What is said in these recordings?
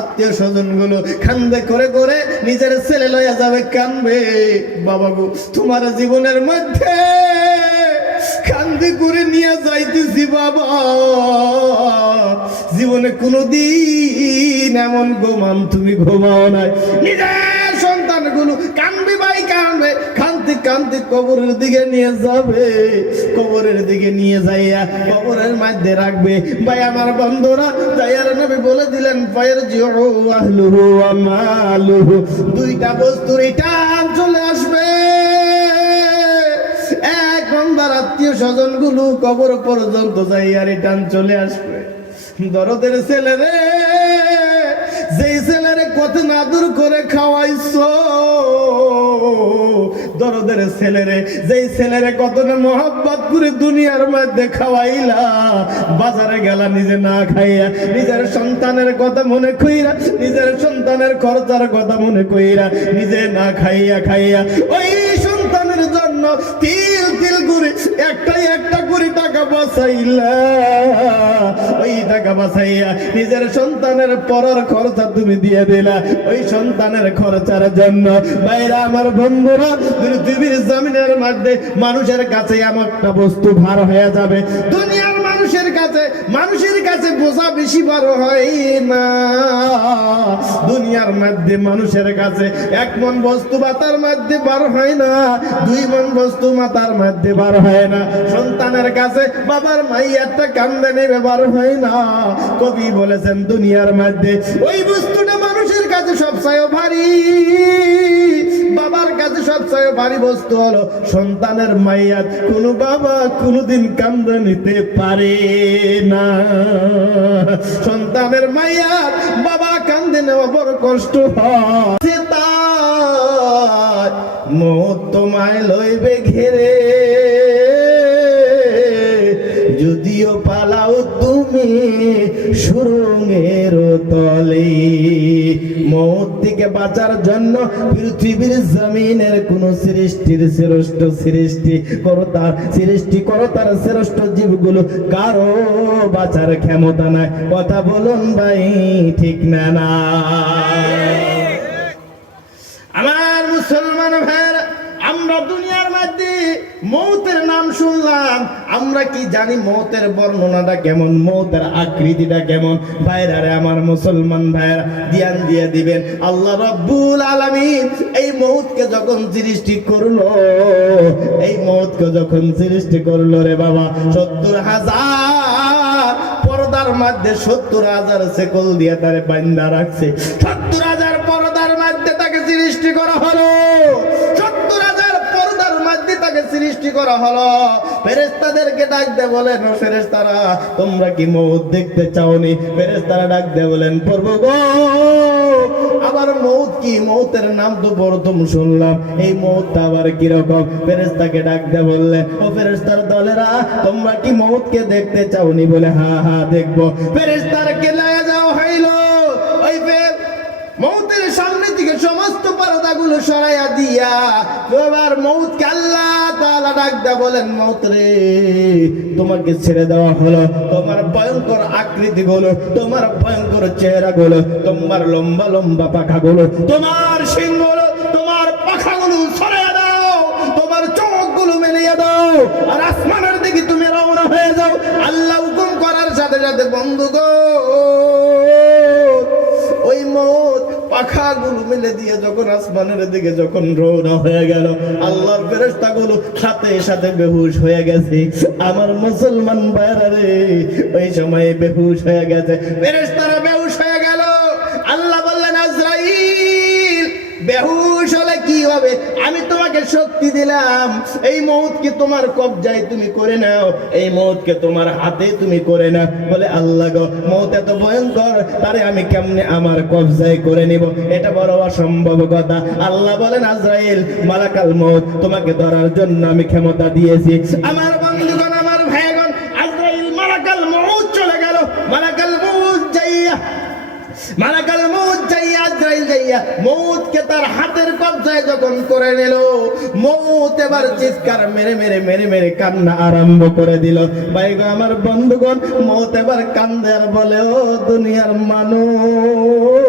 আত্মীয় স্বজনগুলো কান্দে করে করে নিজের ছেলে লইয়া যাবে কানবে বাবা গো তোমার জীবনের মধ্যে কান্দি করে নিয়ে যাইতেছি বাবা। জীবনে কোনোদিন এমন গোমান তুমি ঘুমাও নাই। নিজের সন্তানগুলো কানবে ভাই কানবে কান্তি কান্তি কবরের দিকে নিয়ে যাবে। কবরের দিকে নিয়ে যাইয়া কবরের মধ্যে রাখবে। ভাই, আমার বন্ধুরা যাইয়ার নবী বলে দিলেন পায়ের জিও আহলুহু আমালুহু দুইটা বস্তুর টান চলে আসবে। এক বান্দার আত্মীয় স্বজনগুলো কবর পর্যন্ত যাইয়া রিটার্ন চলে আসবে। দরদের ছেলে রে যেই ছেলেরে কত নাদুর করে খাওয়াইছো দরদের ছেলেরে, যেই ছেলেরে কত না মোহাব্বত করে দুনিয়ার মধ্যে খাওয়াইলা, বাজারে গেলা নিজে না খাইয়া, নিজের সন্তানের কথা মনে কইরা, নিজের সন্তানের খরচার কথা মনে কইরা, নিজে না খাইয়া খাইয়া, ওই সন্তানের জন্য একটাই একটা করে টাকা বাঁচাইলা। ওই টাকা বসাইয়া নিজের সন্তানের পরার খরচা তুমি দিয়ে দিলা। ওই সন্তানের খরচার জন্য। বাইরে আমার বন্ধুরা, পৃথিবীর জমিনের মধ্যে মানুষের কাছে এমন একটা বস্তু ভার হয়ে যাবে। দুনিয়ার মানুষের কাছে মানুষের কাছে বোঝা বেশি বড় হয় না। দুনিয়ার মধ্যে মানুষের কাছে এক মন বস্তু মাতার মধ্যে বার হয় না, দুই মন বস্তু মাতার মধ্যে বার হয় না। সন্তানের কাছে বাবার মাই একটা কান্দে নেবে বার হয় না। কবি বলেছেন, দুনিয়ার মধ্যে ওই বস্তুটা মানুষের কাছে সবচেয়ে ভারী। বাবার কাছে সবচেয়ে ভারী বস্তু হলো সন্তানের মাইয়াত। কোন বাবা কোনদিন কান্দে নিতে পারে না। সন্তানের মাইয়াত বাবা কান্দে নেওয়া বড় কষ্ট মত তোমায় লইবে ঘেরে। যদিও পালাও তুমি সুরঙ্গের তলে। থেকে বাঁচার জন্য পৃথিবীর জমিনের কোন সৃষ্টির শ্রেষ্ঠ সৃষ্টি করতার সৃষ্টি করতার শ্রেষ্ঠ জীবগুলো। কারও বাঁচার ক্ষমতা নাই। কথা বলুন ভাই, ঠিক না না? আমার মুসলমান ভাইয়েরা, আমরা দুনিয়ার মধ্যে মৌতের নাম শুনলাম। আমরা কি জানি মৌতের বর্ণনাটা কেমন? মৌতের আকৃতিটা কেমন? ভাইরারে আমার মুসলমান ভাইয়েরা, ধ্যান দিয়ে দিবেন। আল্লাহ রাব্বুল আলামিন এই মৌতকে যখন সৃষ্টি করল, এই মৌতকে যখন সৃষ্টি করল রে বাবা, সত্তর হাজার পর্দার মধ্যে সত্তর হাজার সেকল দিয়ে তারে বান্দা রাখছে। সৃষ্টি করা হলো। ফেরেস্তাদেরকে ডাক দে বলেন ফেরেস্তারা তোমরা কি মৌত দেখতে চাওনি? ফেরেস্তারা ডাক দে বলেন পর্ব গো। আবার মৌত কি? মৌতের নাম তো প্রথম শুনলাম। এই মৌতটা আবার কীরকম? ফেরেস্তাকে ডাক দে বললেন, ও ফেরেস্তার দলেরা, তোমরা কি মৌতকে দেখতে চাওনি? বলে, হা হা, দেখব। ফেরেস্তারকে লায়া যাও হইল। ওই ফের মৌতের সামনে দিকে পর্দাগুলো সরাইয়া দিয়া। এবার মৌতকে আল্লাহ তাআলা ডাক দা বলেন, মৌত রে, তোমাকে ছেড়ে দেওয়া হলো। তোমার ভয়ঙ্কর আকৃতি গুলো তোমার ভয়ঙ্কর চেহারা গুলো তোমার লম্বা লম্বা পাখা গুলো তোমার সিংগুলো তোমার পাখা গুলো সরাইয়া দাও। তোমার চোখগুলো মেলিয়ে দাও। আর আসমানের দিকে তুমি রওনা হয়ে যাও। আল্লাহ হুকুম করার সাথে সাথে বন্ধু গো, ওই মত পাখাগুলো দিয়ে যখন আসমানের দিকে যখন রওনা হয়ে গেল, আল্লাহর ফেরেশতাগুলো সাথে সাথে বেহুশ হয়ে গেছে। আমার মুসলমান ভাইরা রে, ওই সময় বেহুশ হয়ে গেছে। ফেরেশতারা বেহুশ হয়ে গেল। আল্লাহ বললেন, আজরাইল, বেহুশ হলে কি হবে? আমি তোমাকে শক্তি দিলাম। এই মৌতকে তোমার কবজায় তুমি করে নাও। এই মৌতকে তোমার হাতে তুমি করে না বলে, আল্লাহ গো, মৌত এত ভয়ঙ্কর, তারে আমি কেমনে আমার কবজায় করে নিব? এটা বড় অসম্ভব কথা। আল্লাহ বলেন, আজরাইল, মালাকাল মৌত, তোমাকে ধরার জন্য আমি ক্ষমতা দিয়েছি। আমার মৌতকে তার হাতের কবজায় যখন করে নিল, মৌত এবার চিৎকার মেরে মেরে মেরে মেরে কান্না আরম্ভ করে দিল। ভাই আমার বন্ধুগণ, মৌত এবার কান্দে আর বলে, ও দুনিয়ার মানুষ,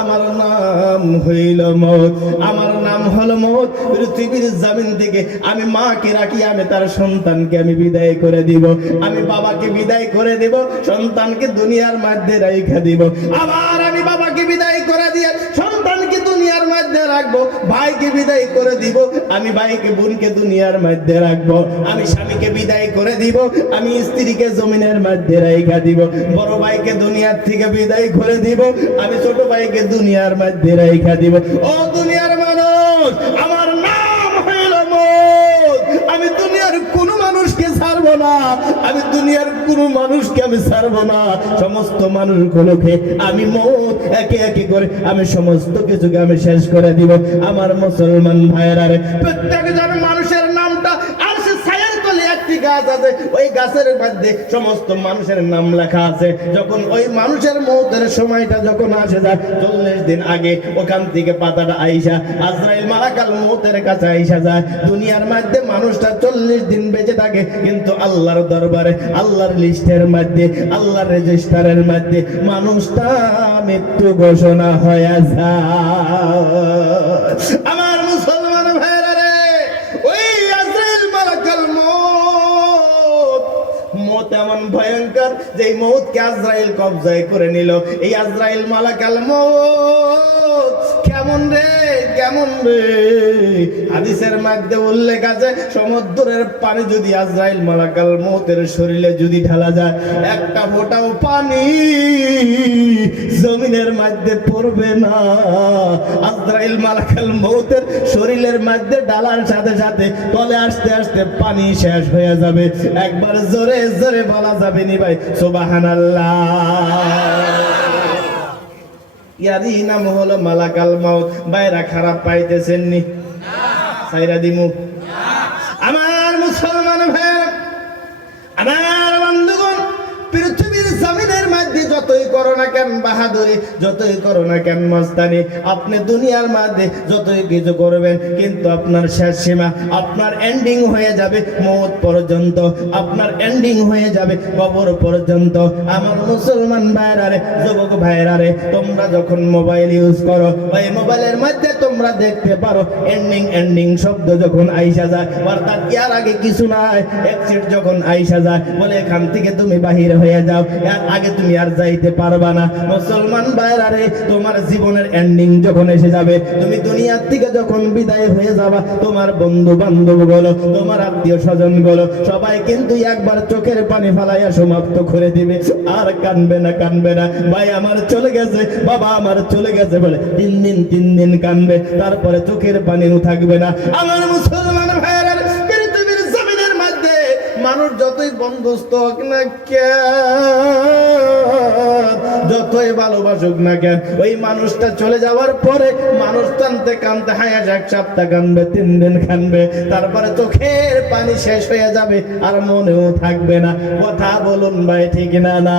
আমার নাম হইল মত, আমার নাম পৃথিবীর জামিন থেকে আমি মাকে রাখি, আমি তার সন্তানকে আমি বিদায় করে দিব, আমি বাবাকে বিদায় করে দিব, সন্তানকে দুনিয়ার মাধ্যমে রেখে দিব, আবার আমি বাবাকে বিদায় করে দিয়ে সন্তানকে দুনিয়ার মধ্যে রাখব, ভাইকে বিদায় করে দিব, আমি ভাইকে বোনকে দুনিয়ার মধ্যে রাখব, আমি স্বামীকে বিদায় করে দিব, আমি স্ত্রীকে জমিনের মধ্যে রাইখা দিব, বড় ভাইকে দুনিয়ার থেকে বিদায় করে দিব, আমি ছোট ভাইকে দুনিয়ার মধ্যে রাইখা দিব। ও দুনিয়ার মানুষ, আমার ছাড়বো না। আমি দুনিয়ার কোন মানুষকে আমি ছাড়বো না। সমস্ত মানুষগুলোকে আমি মত একে একে করে আমি সমস্ত কিছুকে আমি শেষ করে দিব। আমার মুসলমান ভাইয়েরা প্রত্যেকজন মানুষের নামটা গাছ আছে, ওই গাছের মধ্যে সমস্ত মানুষের নাম লেখা আছে। যখন ওই মানুষের মৌতের সময়টা যখন আসে যায়, চল্লিশ দিন আগে ওখান থেকে পাতাটা আইসা, আজরাইল মালাকাল মৌতের কাছে আইসা যায়। দুনিয়ার মধ্যে মানুষটা চল্লিশ দিন বেঁচে থাকে, কিন্তু আল্লাহর দরবারে, আল্লাহর লিস্টের মধ্যে, আল্লাহর রেজিস্টারের মধ্যে মানুষটা মৃত্যু ঘোষণা হয়ে যায়। এমন ভয়ঙ্কর যে এই মৌতকে আজরাইল কবজায় করে নিল। এই আজরাইল মালাকাল মৌত, কেমন রে কেমন রে? হাদিসের মধ্যে উল্লেখ আছে, সমুদ্রের পানি যদি আজরাইল মালাকাল মৌতের শরীরে যদি ঢালা যায়, একটা ফোঁটাও পানি জমিনের মধ্যে পড়বে না। আজরাইল মালাকাল মৌতের শরীরের মধ্যে ডালার সাথে সাথে তলে আসতে আসতে পানি শেষ হয়ে যাবে। একবার জোরে জোরে বলা যাবে নি ভাই? সুবহানাল্লাহ। ইয়ারি নাম হলো মালাকাল মাউত। বাইরা খারাপ পাইতেছেন নি সাইরা দিমু। আমার মুসলমান ভাই, আমার যতই করো না কেন বাহাদুরি, যতই করো না কেন মস্তানি, আপনি দুনিয়ার মধ্যে যতই কিছু করবেন, কিন্তু আপনার শেষ সীমা, আপনার এন্ডিং হয়ে যাবে মৌত পর্যন্ত, আপনার এন্ডিং হয়ে যাবে কবর পর্যন্ত। আমার মুসলমান ভাইরা রে, যুবক ভাইরা রে, তোমরা যখন মোবাইল ইউজ করো, ওই মোবাইলের মধ্যে তোমরা দেখতে পারো এন্ডিং এন্ডিং শব্দ যখন আইসা যায়, অর্থাৎ ইয়ার আগে কিছু নাই এক্সিট যখন আইসা যায়, বলে এখান থেকে তুমি বাহির হয়ে যাও আগে তুমি আর যাইতে পারবা না। মুসলমান ভাইরা রে, তোমার জীবনের এন্ডিং যখন এসে যাবে, তুমি দুনিয়ার থেকে যখন বিদায় হয়ে যাবা, তোমার বন্ধু বান্ধবগুলো তোমার আত্মীয় স্বজনগুলো সবাই কিন্তু একবার চোখের পানি ফালাইয়া সমাপ্ত করে দিবে। আর কানবে না কানবে না, ভাই আমার চলে গেছে, বাবা আমার চলে গেছে বলে তিন দিন তিন দিন কানবে, তারপরে চোখের পানিও থাকবে না। আমার মুসলমান মানুষ যতই বন্ধস্ত হোক না কেন, যতই ভালোবাসুক না কেন, ওই মানুষটা চলে যাওয়ার পরে মানুষ টানতে কানতে হায়া এক সপ্তাহ কানবে, তিন দিন কানবে তারপরে চোখের পানি শেষ হয়ে যাবে আর মনেও থাকবে না। কথা বলুন ভাই, ঠিক না না?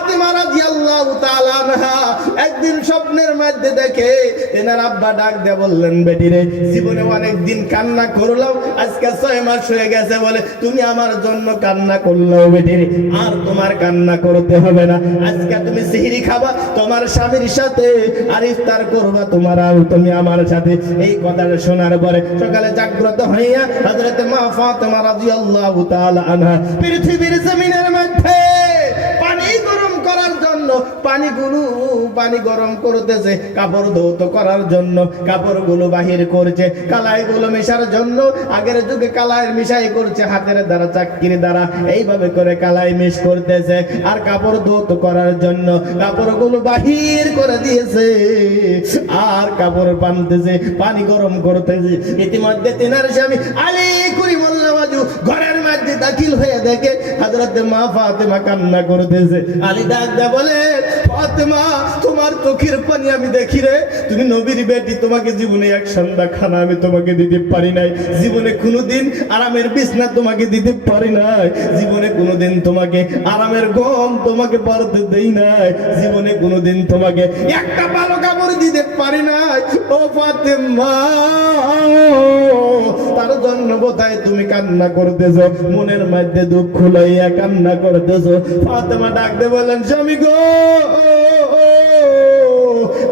একদিন স্বপ্নের মধ্যে দেখে এনার আব্বা ডাক দিয়ে বললেন, বেটি রে, জীবনে অনেক দিন কান্না করলাম, আজকে ছয় মাস হয়ে গেছে বলে তুমি আমার জন্য কান্না করল বেটি রে। আর তোমার কান্না করতে হবে না। আজকে তুমি সিহরি খাবা, তোমার স্বামীর সাথে আর ইফতার করবা, তোমার আর তুমি আমার সাথে। এই কথাটা শোনার পরে সকালে জাগ্রত হইয়া হযরত মা ফাতেমা রাদিয়াল্লাহু তাআলা আনহা পৃথিবীর জমিনের মধ্যে পানি গরম করার জন্য, পানিগুলো পানি গরম করতেছে, কাপড় ধৌত করার জন্য, কাপড়গুলো বাহির করছে, কালাইগুলো মেশার জন্য, আগের যুগে কালাই মিশাই করছে, হাতের দ্বারা, চাকরির দ্বারা, এইভাবে করে কালাই মিশ করতেছে, আর কাপড় ধৌত করার জন্য, কাপড়গুলো বাহির করে দিয়েছে, আর কাপড় পানতেছে পানি গরম করতেছে। ইতিমধ্যে তিনার স্বামী আলী করিমুল্লাহ বাজু ঘরের মধ্যে দাখিল হয়ে দেখে হাজরাতে মা ফাতেমা কান্না করতেছে। আলী ডাক দা বলে ফাতেমা, তোমার চোখের পানি আমি দেখি রে। তুমি নবীর বেটি, তোমাকে জীবনে এক সন্ধ্যা খানা আমি তোমাকে দিতে পারি নাই। জীবনে কোনোদিন আরামের বিছনা তোমাকে দিতে পারি নাই। জীবনে কোনোদিন তোমাকে আরামের গম তোমাকে পরতে দেই নাই। জীবনে কোনোদিন তোমাকে একটা ভালো কাপড় দিতে পারি নাই। ও ফাতেমা, তার জন্য বোধহয় তুমি কান্না করতেছ। মনের মধ্যে দুঃখ লইয়া কান্না করতেছ। ফাতেমা ডাকতে বলেন স্বামী গো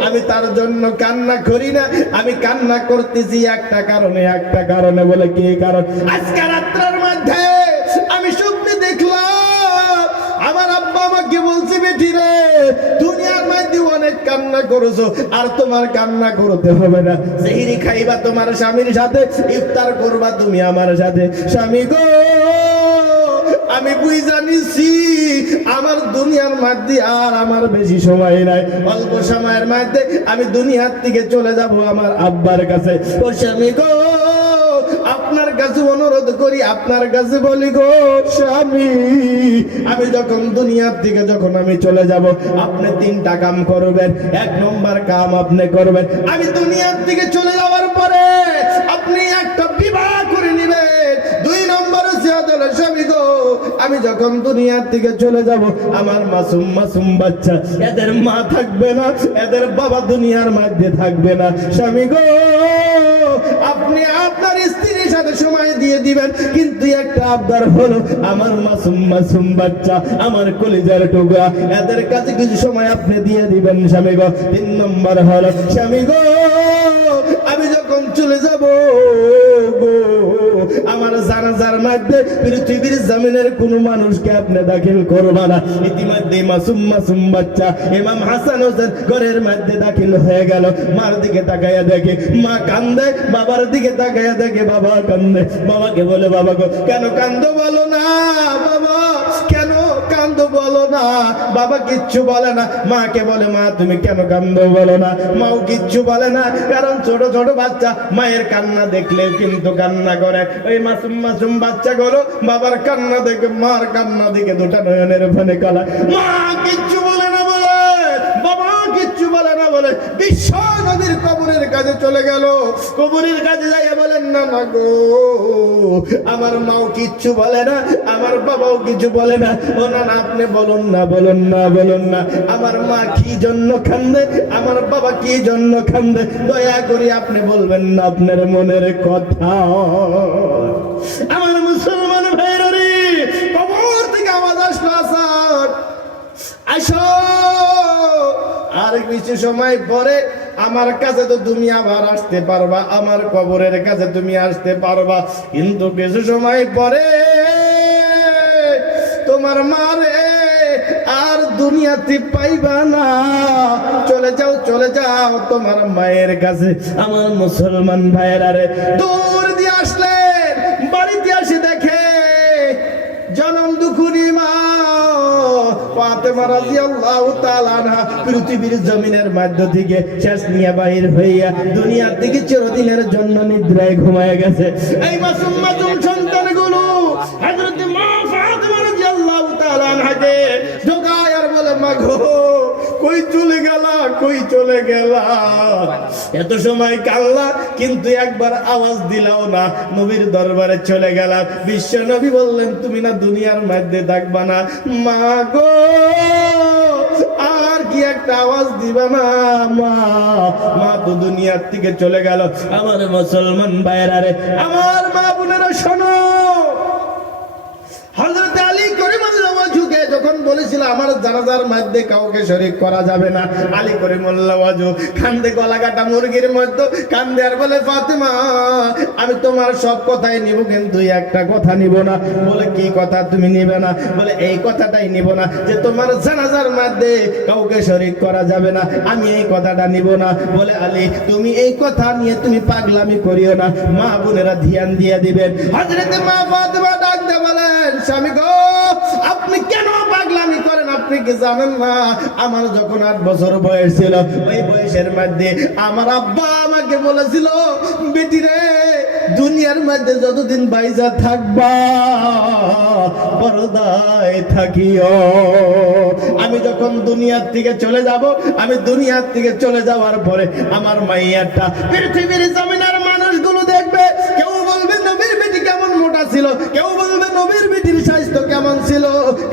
আমি তার জন্য কান্না করি না, আমি কান্না করতেছি একটা কারণে একটা কারণে বলে কি কারণ? আজকে রাত্রের মধ্যে আমি স্বপ্নে দেখলাম, আমার আব্বা আমাকে বলছে, বেটি রে, দুনিয়ার মধ্যে অনেক কান্না করেছ, আর তোমার কান্না করতে হবে না। সেহিরি খাইবা তোমার স্বামীর সাথে, ইফতার করবা তুমি আমার সাথে। স্বামী গো আমি বুঝ জানিছি আমার দুনিয়ার মধ্যে আর আমার বেশি সময় নাই। অল্প সময়ের মধ্যে আমি দুনিয়ার থেকে চলে যাব আমার আব্বার কাছে। ও স্বামী গো, আপনার কাছে অনুরোধ করি, আপনার কাছে বলি গো, স্বামী, আমি যখন দুনিয়ার থেকে যখন আমি চলে যাব, আপনি তিনটা কাম করবেন, এক নম্বর কাম আপনি করবেন। আমি দুনিয়ার থেকে চলে যাওয়ার পরে আপনি একটা বিবাহ হলো স্বামী গো। আমি যখন দুনিয়ার থেকে চলে যাব, আমার মাসুম মাসুম বাচ্চা, এদের মা থাকবে না, এদের বাবা দুনিয়ার মধ্যে থাকবে না। স্বামী গো, আপনি আপনার স্ত্রীর সাথে সময় দিয়ে দিবেন, কিন্তু একটা আবদার হলো, আমার মাসুম মাসুম বাচ্চা, আমার কলিজার টুকরা, এদের কাছে কিছু সময় আপনি দিয়ে দিবেন, স্বামী গো। তিন নম্বর হলো, স্বামী গো, আমি যখন চলে যাব গো আমার জানাজার মধ্যে পৃথিবীর জমিনের কোন মানুষকে আপনি দাখিল করবা না। ইতিমধ্যে মাসুম মাসুম বাচ্চা ইমাম হাসান হোসেন ঘরের মধ্যে দাখিল হয়ে গেল। মার দিকে তাকাইয়া দেখে, মা কান্দে, বাবার দিকে তাকাইয়া দেখে, বাবা কান্দে। বাবাকে বলে, বাবা কেন কান্দ বলো না? বলো না, বাবা কিচ্ছু বলে না। মাকে বলে, মা, তুমি কেন কান্দো বলো না? মাও কিচ্ছু বলে না, কারণ ছোট ছোট বাচ্চা মায়ের কান্না দেখলে কিন্তু কান্না করে। ওই মাসুম মাসুম বাচ্চা গুলো বাবার কান্না দেখে, মার কান্না দেখে দুটা নয়নের ফোনে কলা মা, কিচ্ছু বলে না কিচ্ছু বলে না বলে বিশ্ব নদীর কবরের কাছে চলে গেল। কবরের কাছে যাইয়া বলেন, না না গো, আমার মাও কিচ্ছু বলে না, আমার বাবাও কিছু বলে না। ও না আপনি বলুন না বলুন না বলুন না, আমার মা কি জন্য কান্দে, আমার বাবা কি জন্য কান্দে? দয়া করে আপনি বলবেন না আপনার মনের কথা। আমার মুসলমান ভাইরা কবর থেকে আওয়াজ আসলো আসাদ আসো আর কিছু সময় পরে আমার কাছে তো তুমি আবার আসতে পারবা, আমার কবরের কাছে তুমি আসতে পারবা। কিন্তু কিছু সময় পরে তোমার মারে আর দুনিয়াতে পাইবা না। চলে যাও চলে যাও তোমার মায়ের কাছে। আমার মুসলমান ভাইয়ের আরে দূর দিয়ে আসলেন বাড়িতে আসে দেখে জনম দুখুনি মা পৃথিবীর জমিনের মধ্য থেকে শেষ বাহির দুনিয়ার থেকে চিরদিনের জন্য নিদ্রায় ঘুমায় গেছে। এই মাসুম মাসুম সন্তানগুলো কই চলে গেলা? এত সময় কাল্লা, কিন্তু একবার আওয়াজ দিলাও না। নবীর দরবারে চলে গেলাম। বিশ্ব নবী বললেন, তুমি না দুনিয়ার মধ্যে থাকবা না। মা গো, আর কি একটা আওয়াজ দিবা না, মা? মা তো দুনিয়ার থেকে চলে গেল। আমার মুসলমান ভাইয়েরা রে, আমার মা বোনেরা শোনো। আলী যখন বলেছিল, আমার জানাজার মধ্যে কাউকে শরীক করা যাবে না। আলী করিমুল্লাহ ওয়াজু, কান্দে গলা কাটা মুরগির মধ্যে, কান্দে আর বলে, ফাতেমা, আমি তোমার সব কথাই নিব, কিন্তু একটা কথা নিব না। বলে, কি কথা তুমি নিবে না? বলে, এই কথাটাই নিব না, যে তোমার জানাজার মধ্যে কাউকে শরীক করা যাবে না। আমি এই কথাটা নিব না। বলে, আলী, তুমি এই কথা নিয়ে তুমি পাগলামি করিও না। মা বোনেরা ধ্যান দিয়ে দিবেন। হযরতে মা ফাতেমা ডাক দিয়ে বলেন, স্বামী গো, আপনি কেন পাগলামি করেন আপনি কি জানেন না? আমার যখন আট বছর বয়স ছিল, ওই বয়সের মধ্যে আমার আব্বা আমাকে বলেছিল, বেটি রে, দুনিয়ার মধ্যে যতদিন বাইজা থাকবা, পর্দায় থাকিও। আমি যখন দুনিয়ার থেকে চলে যাব, আমি দুনিয়ার থেকে চলে যাওয়ার পরে আমার মাইয়াটা পৃথিবীর জমিনের মানুষগুলো দেখবে। কেউ বলবে, নবীর বেটি কেমন মোটা ছিল? কেউ বলবে, নবীর বেটির স্বাস্থ্য কেমন ছিল?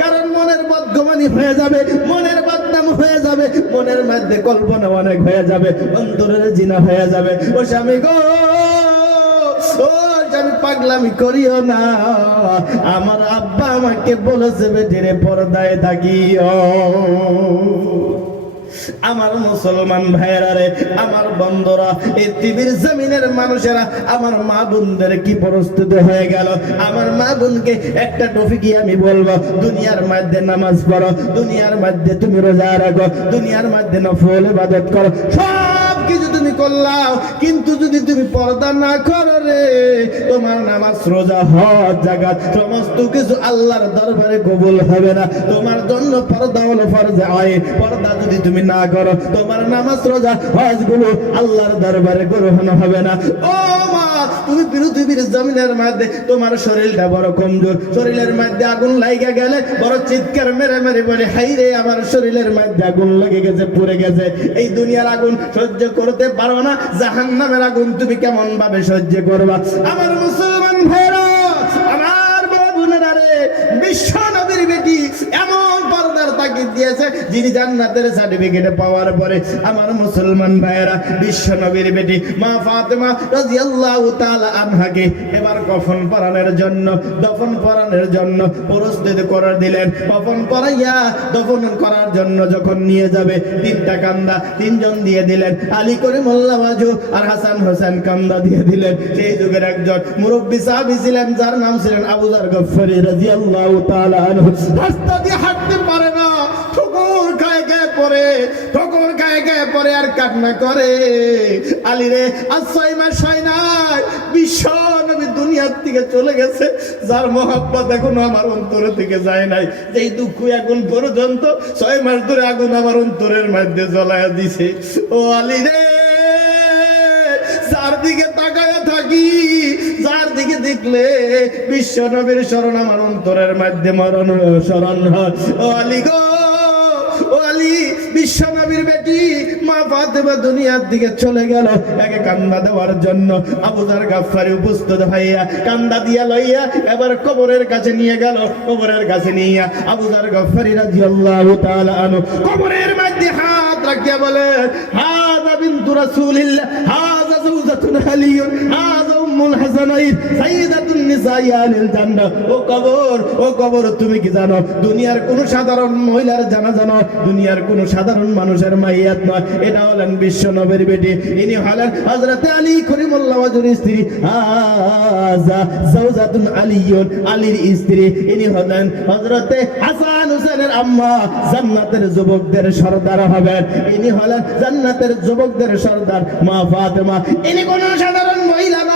কারণ হয়ে যাবে, মনের বদনাম হয়ে যাবে, মনের মধ্যে কল্পনা অনেক হয়ে যাবে, অন্তরের জিনা হয়ে যাবে। ও স্বামী গো আমি পাগলামি করিও না। আমার আব্বা আমাকে বলেছে, বেটিরে পর্দায় থাকিও। আমার মুসলমান ভাইয়েরা রে, আমার বন্ধুরা, এই পৃথিবীর জমিনের মানুষেরা, আমার মা বোনদের কি প্রস্তুতি হয়ে গেল? আমার মা বোনকে একটা টপিক আমি বলব, দুনিয়ার মধ্যে নামাজ পড়ো, দুনিয়ার মধ্যে তুমি রোজা রাখো, দুনিয়ার মধ্যে নফল ইবাদত করো, সব কিছু তুমি করলাও, কিন্তু যদি তুমি পর্দা না করো রে, তোমার নামাজ রোজা হজ জাগাত সমস্ত কিছু আল্লাহর দরবারে কবুল হবে না। তোমার জন্য পর্দা হলো ফরজে আইন। পর্দা যদি তুমি না করো, তোমার নামাজ রোজা হজগুলো আল্লাহর দরবারে গ্রহণ হবে না। ও মা, তুমি পৃথিবীর জমিনের মধ্যে, তোমার শরীরটা বড় কমজোর। শরীরের মধ্যে আগুন লাইগা গেলে বড় চিৎকার মেরে মেরে বলে হাই রে, আমার শরীরের মধ্যে আগুন লেগে গেছে, পুড়ে গেছে। এই দুনিয়ার আগুন সহ্য করতে পারো না। জাহান নামের আগুন তুমি কেমন ভাবে সহ্য করবা? আমার মুসলমান ভাইরা, আমার বড় বোনেরা বিশ্ব নবীর বেটি, এমন পর্দার দিয়েছে, যিনি জান্নাতের সার্টিফিকেট পাওয়ার পরে আমার মুসলমান ভাইয়েরা, বিশ্ব নবীর বেটি মা ফাতেমা রাদিয়াল্লাহু তাআলা আনহাকে এবার কফন পরানোর জন্য, দফন পরানোর জন্য প্রস্তুত করে দিলেন। কফন পরাইয়া দফন করার জন্য যখন নিয়ে যাবে, তিনটা কান্দা তিনজন দিয়ে দিলেন। আলী করে মোল্লা বাজু আর হাসান হোসেন কান্দা দিয়ে দিলেন। সেই যুগের একজন মুরব্বী সাহাবী ছিলেন, যার নাম ছিলেন আবু গফরি গফফারি রাদিয়াল্লাহু তাআলা আনহু। রাস্তা দিয়ে হাঁটতে পারে না। গায়ে ঠোকর খায় গায়ে পড়ে আর কান্না করে। রে নাই, বিশ্ব দুনিয়ার থেকে চলে গেছে। যার মহাব্বত এখনও আমার থেকে যায় নাই। দুঃখ এখন পর্যন্ত ছয় মাস ধরে আগুন আমার অন্তরের মধ্যে দিছে। ও আলী রে তাকায়া থাকি দেখলে বিশ্ব নবীর স্মরণ আমার অন্তরের মধ্যে মরণ, স্মরণ হয়। ও আলী গো ফাতেমা দুনিয়ার দিকে চলে গেল। একে কান্দা দেওয়ার জন্য আবুজার গাফফারে উপস্থিত হইয়া কান্দা দিয়া লইয়া এবার কবরের কাছে নিয়ে গেল। কবরের কাছে নিয়ে আবুদার গাফফারি রাদিয়াল্লাহু তাআলা আনহু কবরের মধ্যে হাত রাখিয়া বলে, হাযা বিনতু রাসূলিল্লাহ, হাযা যাওজাতুন আলিয়ুন, হাযা উম্মুল হাসানাইন সাইয়্যিদাতুন নিসাই আলিল জান্নাহ ও কবর ও কবর, তুমি কি জানো? দুনিয়ার কোন সাধারণ মহিলার জানা জানো দুনিয়ার কোন সাধারণ মানুষের মাইয়াত নয়। এটা হলেন বিশ্ব নবীর বেটি। ইনি হলেন হযরত আলী করিমুল্লাহ ওয়াজুর স্ত্রী। হাযা যাওজাতুন আলিয়ুন, আলীর স্ত্রী। ইনি হলেন হযরত হাসান হোসেনের আম্মা, জান্নাতের যুবকদের সর্দার হবেন। ইনি হলেন জান্নাতের যুবকদের সর্দার মা ফাতেমা। ইনি কোন সাধারণ মহিলা নয়।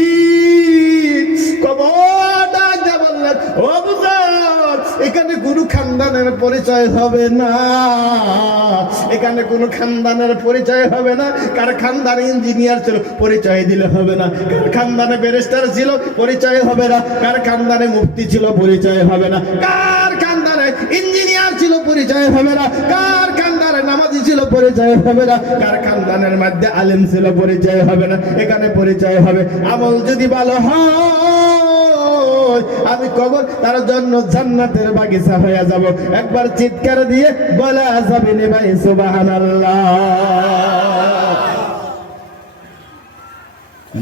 কোনো খানদানের পরিচয় হবে না। এখানে কোনো খানদানের পরিচয় হবে না। কার খানদান ইঞ্জিনিয়ার ছিল, পরিচয় দিলে হবে না। কার খানদানে ব্যারিস্টার ছিল, পরিচয় হবে না। কার খানদানে মুক্তি ছিল, পরিচয় হবে না। কার খানদানে ইঞ্জিনিয়ার ছিল, পরিচয় হবে না। কার খানদানে নামাজি ছিল, পরিচয় হবে না। কার খানদানের মধ্যে আলেম ছিল, পরিচয় হবে না। এখানে পরিচয় হবে। আমল যদি ভালো হয় আমি কবর, তার জন্য জান্নাতের বাগিচা হয়ে যাব একবার চিৎকার দিয়ে বলা যাবে নে ভাই, সুবহানাল্লাহ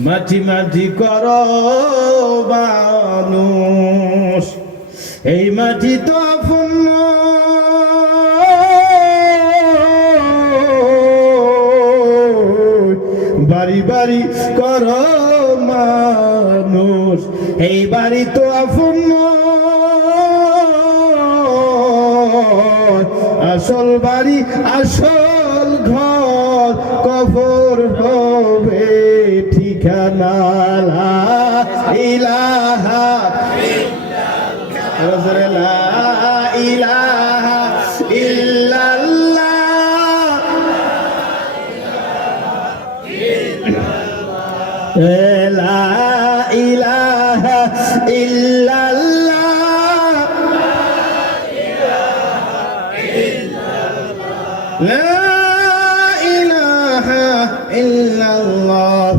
মাটি মাটি কর এই মাটি তো নয়। বাড়ি বাড়ি কর এই বাড়ি তো আফুম। আসল বাড়ি আসল ঘর কবর হবে ঠিকানা لا إله إلا الله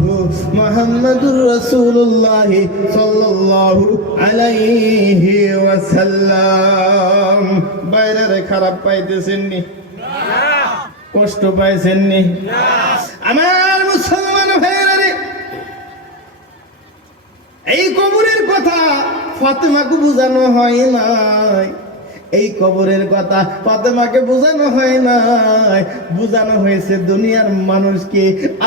محمد رسول الله صلى الله عليه وسلم বাইরে খারাপ পাইতেছেননি কষ্ট পাইছেননি আমার মুসলমান ভাইয়েরা রে এই কবরের কথা ফাতেমাকে বোঝানো হয় নাই এই কবরের কথা ফাতেমাকে বোঝানো হয় নাই। বোঝানো হয়েছে দুনিয়ার মানুষকে,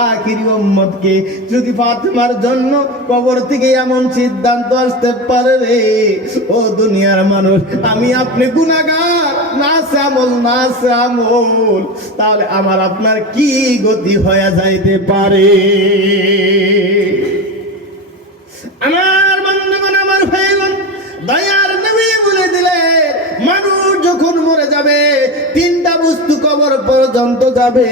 আখিরি উম্মতকে। যদি ফাতেমার জন্য কবর থেকে এমন সিদ্ধান্ত আসতে পারে রে, ও দুনিয়ার মানুষ, আমি আপনি গুনাগার না শ্যামল না শ্যামল তাহলে আমার আপনার কি গতি হয়ে যাইতে পারে? আমার বন্ধুগণ, আমার ভাইগণ, দয়ার নবী বলে দিলেন মানুষ যখন মরে যাবে, তিনটা বস্তু কবর পর্যন্ত যাবে,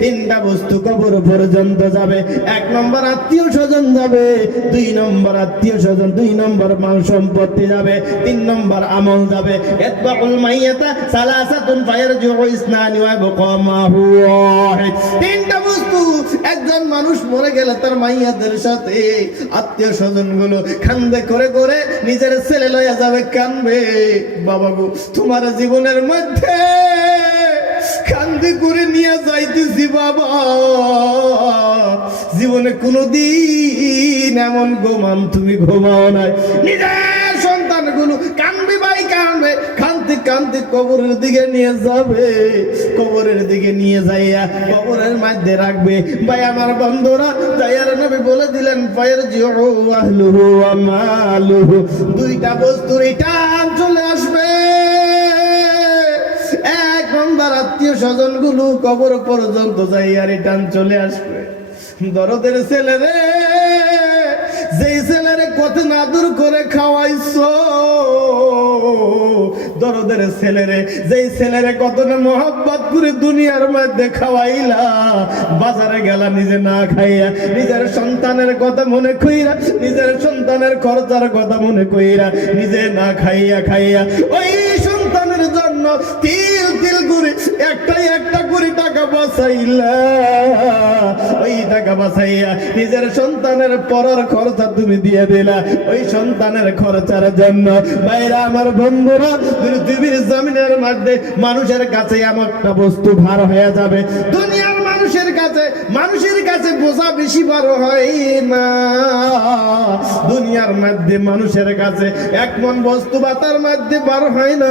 তিনটা বস্তু কবর পর্যন্ত যাবে। এক নম্বর আত্মীয় স্বজন যাবে, দুই নম্বর আত্মীয় স্বজন, দুই নম্বর মাল সম্পত্তি যাবে, তিন নম্বর আমল যাবে। এতবাকুল মাইয়াতা সালাসাতুন ইসনানি ওয়া। তিনটা বস্তু, একজন মানুষ মরে গেলে তার মাইয়াদের সাথে আত্মীয় স্বজনগুলো কান্দে করে করে নিজের ছেলে লইয়া যাবে, কানবে। বাবা গো তোমার জীবনের মধ্যে কান্দি করে নিয়ে যাইতেছি বাবা। জীবনে কোনোদিন এমন ঘুমান তুমি ঘুমাও নাই। নিজের সন্তানগুলো কান্দি বাই কানবে কান্তি কান্তি কবরের দিকে নিয়ে যাবে। কবরের দিকে নিয়ে যাইয়া কবরের মধ্যে রাখবে। ভাই, আমার বন্ধুরা যাইয়ার নবী বলে দিলেন ফায়ার জিউ আহলুহু দুইটা বস্তুর টান চলে আসবে। এক নম্বর আত্মীয় স্বজনগুলো কবর পর্যন্ত যাইয়া রিটার্ন চলে আসবে। দরদের ছেলে রে যেই ছেলেরে কত নাদুর করে খাওয়াইছো দরদের ছেলেরে, যেই ছেলেরে কত না করে দুনিয়ার মধ্যে খাওয়াইলা, বাজারে গেলা নিজে না খাইয়া, নিজের সন্তানের কথা মনে কইরা, নিজের সন্তানের খরচার কথা মনে কইরা, নিজে না খাইয়া খাইয়া, ওই সন্তানের জন্য তিল তিল করে, একটাই একটা করে নিজের সন্তানের খরচা তুমি দিয়ে দিলা। ওই সন্তানের খরচার জন্য বাইরে আমার বন্ধুরা পৃথিবীর জমিনের মধ্যে মানুষের কাছে বস্তু ভার হয়ে যাবে। মানুষের কাছে মানুষের কাছে বোঝা বেশি বড় হয় না। দুনিয়ার মধ্যে মানুষের কাছে এক মন বস্তু মাতার মধ্যে বার হয় না,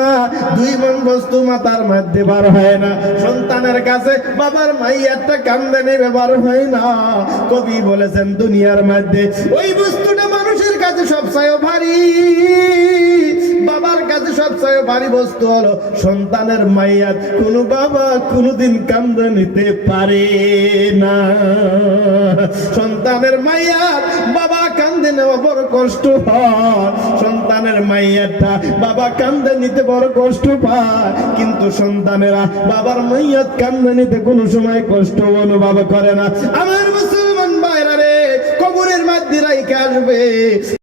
দুই মন বস্তু মাতার মধ্যে বার হয় না। সন্তানের কাছে বাবার মাই একটা কান্দে ব্যবহার হয় না। কবি বলেছেন দুনিয়ার মধ্যে ওই বস্তুটা কাছে সবচেয়ে ভারী, বাবার কাছে সবচেয়ে ভারী বস্তু হলো সন্তানের মাইয়াত কোন বাবা কোনদিন কান্দে নিতে পারে না। সন্তানের মাইয়াত বাবা কান্দে নেওয়া বড় কষ্ট হয়। সন্তানের মাইয়াতটা বাবা কান্দে নিতে বড় কষ্ট পায়। কিন্তু সন্তানেরা বাবার মাইয়াত কান্দে নিতে কোনো সময় কষ্ট অনুভব করে না। আমার মুসলমান ভাইরা রে কবরের মধ্যে রাইকে আসবে।